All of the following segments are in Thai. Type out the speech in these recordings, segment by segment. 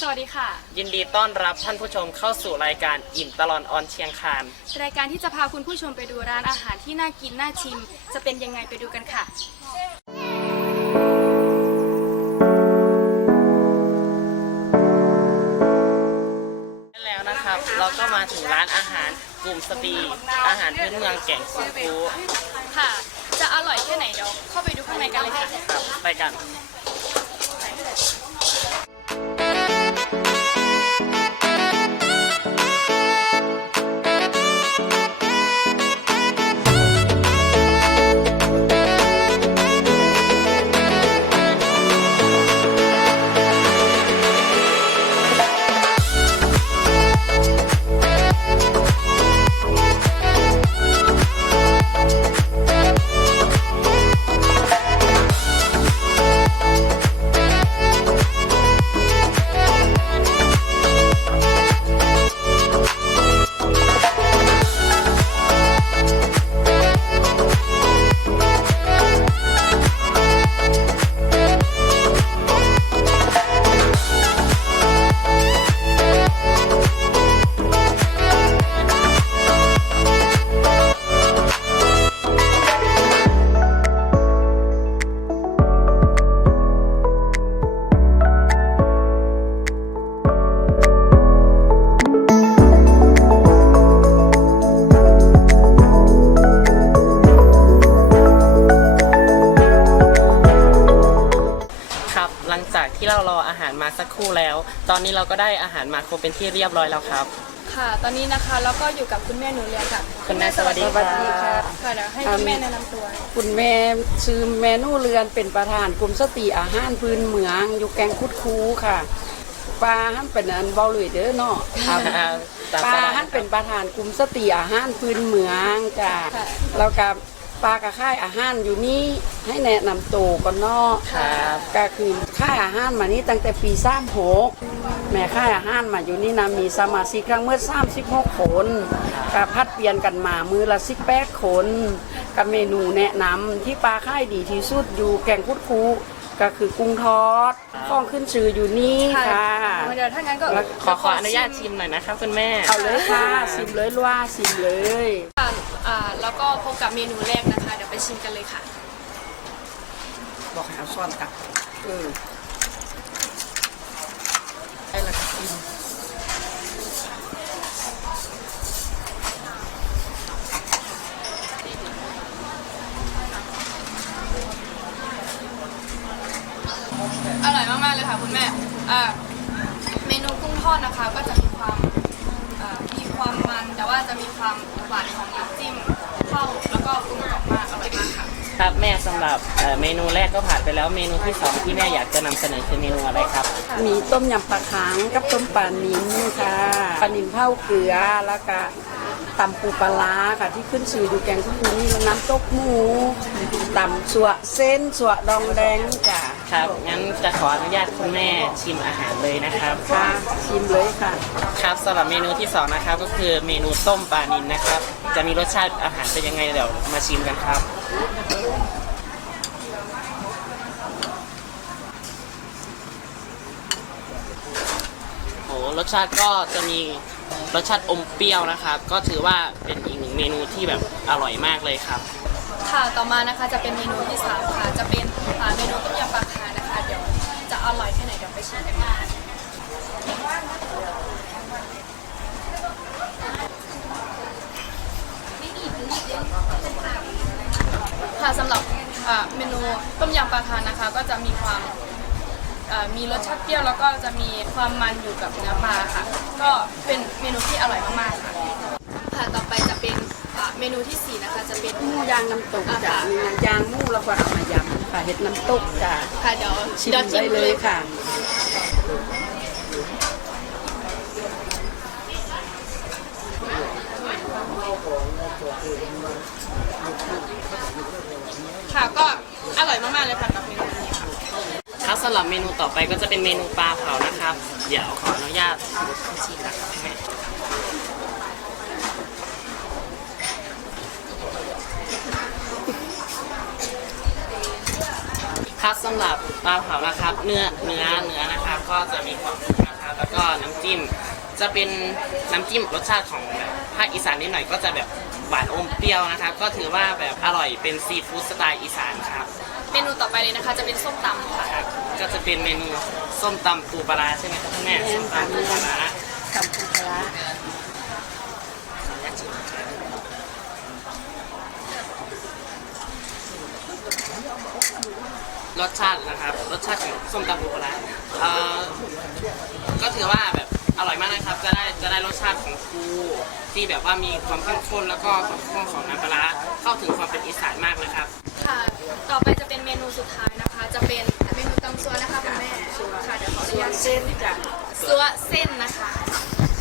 สวัสดีค่ะ ยินดีต้อนรับท่านผู้ชมเข้าสู่รายการอิ่มตลอนออนเชียงคาน รายการที่จะพาคุณผู้ชมไปดูร้านอาหารที่น่ากินน่าชิม จะเป็นยังไงไปดูกันค่ะ แล้วนะครับ เราก็มาถึงร้านอาหารกลุ่มสตรีอาหารพื้นเมืองแก่งสุคูค่ะ จะอร่อยแค่ไหนเดี๋ยวเข้าไปดูข้างในกันเลยค่ะ ครับไปกัน ตอนนี้เราก็ได้อาหารมาครบเป็นที่เรียบร้อยแล้วครับ ค่ะ ตอนนี้นะคะเราก็อยู่กับคุณแม่หนูเรียนค่ะคุณแม่สวัสดีสวัสดีค่ะ ค่ะเดี๋ยวให้คุณแม่แนะนำตัว คุณแม่ชื่อแม่นู่เรือนเป็นประธานกลุ่มสตรีอาหารพื้นเมือง อยู่แกงคุดคูค่ะปลาหันเป็นอันเบาหลุยเด้อเนาะครับตามปสลาบายหันเป็นประธานกลุ่มสตรีอาหารพื้นเมืองจ้ะค่ะแล้วกับ ปลากระค่ายอาหารอยู่นี่ให้แนะนำตัวก่อนเนาะครับก็คือค่ายอาหารมานี่ตั้งแต่ปี36แม่ค่ายอาหารมาอยู่นี่นะมีสมาชิกครั้งเมื่อ36คนก็พัดเปลี่ยนกันมามือละ18คนกับเมนูแนะนำที่ปลาค่ายดีที่สุดอยู่แกงคุดคูก็คือกุ้งทอดข้องขึ้นชื่ออยู่นี่ค่ะเดี๋ยวถ้างั้นก็ขอขออนุญาตชิมหน่อยนะครับคุณแม่เอาเลยค่ะสิมเลยว่าสิมเลย ค่ะอ่าแล้วก็พบกับเมนูแรกนะคะ เดี๋ยวไปชิมกันเลยค่ะ บอกให้เอาซ่อนตักเออให้ละกินอร่อยมาก ๆ เลยค่ะคุณแม่อ่าเมนูกุ้งทอดนะคะก็จะมีความอ่ามีความมัน แต่ว่าจะมีความหวานของ แม่สำหรับเอ่อเมนูแรกก็ผ่านไปแล้วเมนูที่สองที่แม่อยากจะนำเสนอคือเมนูอะไรครับ มีต้มยำปลาคังกับต้มปลานิ้นค่ะปลานิ้นเผาเกลือแล้วก็ตำปูปลาร้าค่ะที่ขึ้นชื่อดูแกงทุกนี้น้ำตกหมูตำสัวเส้นสัวดองแดงจ้ะครับงั้นจะขออนุญาตคุณแม่ชิมอาหารเลยนะครับค่ะชิมเลยค่ะครับสำหรับเมนูที่สองนะครับก็คือเมนูต้มปลานินนะครับ จะมีรสชาติอาหารเป็นยังไงเดี๋ยวมาชิมกันครับ โหรสชาติก็จะมีรสชาติอมเปรี้ยวนะครับ ก็ถือว่าเป็นอีกหนึ่งเมนูที่แบบอร่อยมากเลยครับ ค่ะ ต่อมานะคะจะเป็นเมนูที่สามค่ะ จะเป็นอ่าเมนูต้มยำปลาคานะคะ เดี๋ยวจะอร่อยแค่ไหนเดี๋ยวไปชิมกันค่ะค่ะสำหรับอ่าเมนูต้มยำ ปลาคานะคะก็จะมีความอ่ามีรสชาติเปรี้ยวแล้วก็จะมีความมันอยู่กับเนื้อปลาค่ะ ก็เป็นเมนูที่อร่อยมากๆค่ะค่ะต่อไปจะเป็นอ่าเมนูที่สี่นะคะ จะเป็นหมูย่างน้ำตกจ้ะมียางหมูแล้วก็เอามายำค่ะเห็ดน้ำตกจ้ะค่ะเดี๋ยวชิมเดี๋ยวชิได้มเลเลยยค่ะค่ะค่ะก็อร่อยมากๆเลยค่ะกับเมนูนี้ค่ะ ครับสำหรับ เมนูต่อไปก็จะเป็นเมนูปลาเผานะครับ เดี๋ยวขออนุญาตชิมนะครับแม่ครับสำหรับปลาเผานะครับ เนื้อเนื้อเนื้อนะครับก็จะมีความนุ่มนะครับแล้วก็น้ำจิ้มจะเป็นน้ำจิ้มรสชาติของแบบภาคอีสานนิดหน่อยก็จะแบบหวานอมเปรี้ยวนะครับก็ถือว่าแบบอร่อยเป็นซีฟู้ดสไตล์อีสานครับ เมนูต่อไปเลยนะคะจะเป็นส้มตำค่ะ เป็นเมนูส้มตำปูปลาร้าใช่ไหมครับคุณแม่ส้มตำปูปลาร้ากับปูปลาร้ารสชาตินะครับ รสชาติของส้มตำปูปลาร้าเอ่อก็ถือว่าแบบอร่อยมากนะครับ จะได้จะได้รสชาติของปูที่แบบว่ามีความเข้มข้นแล้วก็ความเข้มข้นของน้ำปลาร้าเข้าถึงความเป็นอีสานมากนะครับ ค่ะ ต่อไปจะเป็นเมนูสุดท้ายนะคะ จะเป็นเมนูตำซัวนะคะ ส่วนเส้นจ้ะซัวเส้นนะคะ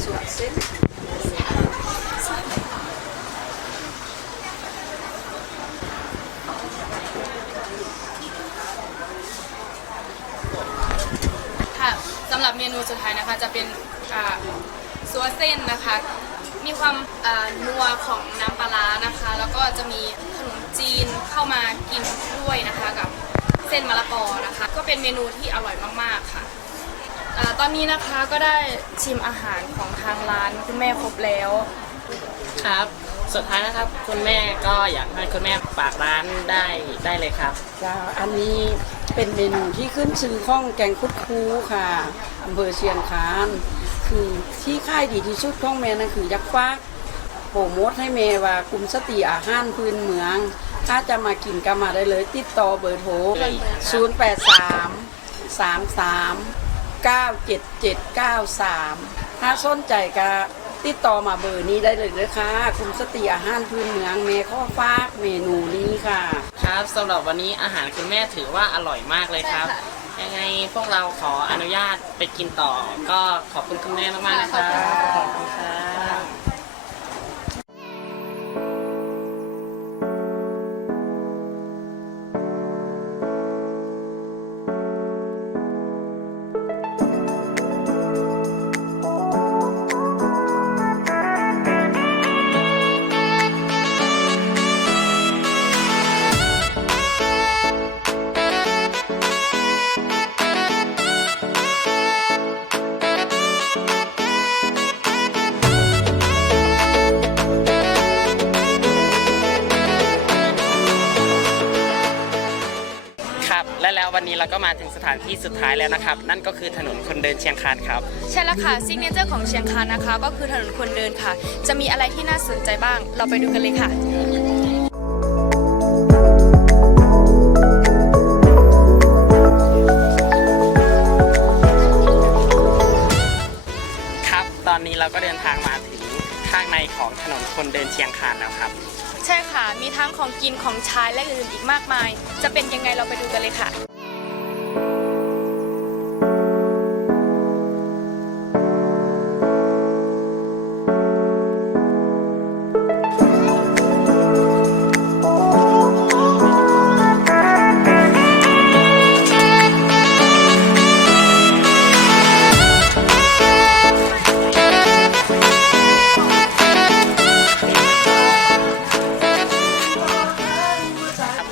ส่วนเส้นค่ะสำหรับเมนูสุดท้ายนะคะจะเป็นอ่าซัวเส้นนะคะ มีความอ่านัวของน้ำปลาร้านะคะ แล้วก็จะมีขนมจีนเข้ามากินด้วยนะคะกับเส้นมะละกอนะคะ ก็เป็นเมนูที่อร่อยมากๆค่ะ อาตอนนี้นะคะก็ได้ชิมอาหารของทางร้านคุณแม่ครบแล้ว ครับ สุดท้ายนะครับ คุณแม่ก็อยากให้คุณแม่ฝากร้านได้ได้เลยครับ จ้าอันนี้เป็นเมนูที่ขึ้นชื่อข้องแกงคุดคูค่ะอำเภอเชียงคานคือที่ค่ายดีที่สุดของแม่นั่นคือยักษ์ฟักโปรโมทให้แม่ว่ากลุ่มสติอาหารพื้นเมือง ถ้าจะมากินก็มาได้เลย ติดต่อเบอร์โทร083 33 97793 ถ้าสนใจก็ติดต่อมาเบอร์นี้ได้เลยนะคะกลุ่มสติอาหารพื้นเมืองเมข้อฟากเมนูนี้ค่ะ ครับสำหรับวันนี้อาหารคุณแม่ถือว่าอร่อยมากเลยครับใช่ค่ะยังไงพวกเราขออนุญาตไปกินต่อ ก็ขอบคุณคุณแม่มากๆนะครับขอบคุณครับ และแล้ววันนี้เราก็มาถึงสถานที่สุดท้ายแล้วนะครับ นั่นก็คือถนนคนเดินเชียงคานครับ ใช่แล้วค่ะซิกเนเจอร์ของเชียงคานนะคะ ก็คือถนนคนเดินค่ะ จะมีอะไรที่น่าสนใจบ้าง เราไปดูกันเลยค่ะครับ ตอนนี้เราก็เดินทางมาถึงข้างในของถนนคนเดินเชียงคานแล้วครับ ใช่ค่ะ มีทั้งของกินของใช้และอื่นๆอีกมากมาย จะเป็นยังไงเราไปดูกันเลยค่ะ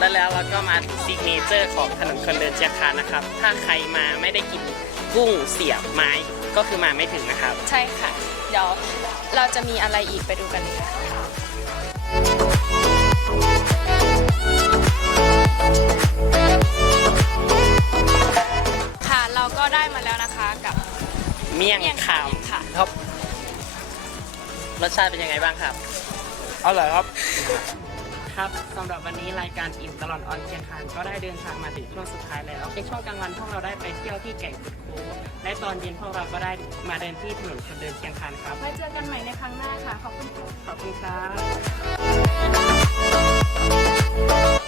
และแล้วเราก็มาถึงซิกเนเจอร์ของถนนคนเดินเชียงคานนะครับ ถ้าใครมาไม่ได้กินกุ้งเสียบไม้ก็คือมาไม่ถึงนะครับ ใช่ค่ะ เดี๋ยวเราจะมีอะไรอีกไปดูกันเลยค่ะค่ะเราก็ได้มาแล้วนะคะกับเมี่ยงเมี่ยงคคำค่ะำครับ รสชาติเป็นยังไงบ้างครับ อร่อยครับ ครับสำหรับวันนี้รายการอิ่มตลอดออนเชียงคานก็ได้เดินทางมาถึงช่วงสุดท้ายแล้วในช่วงกลางวันพวกเราได้ไปเที่ยวที่แก่งคุดคูและตอนเย็นพวกเราก็ได้มาเดินที่ถนนคนเดินเชียงคานครับไว้เจอกันใหม่ในครั้งหน้าค่ะ ขอบคุณค่ะ ขอบคุณครับ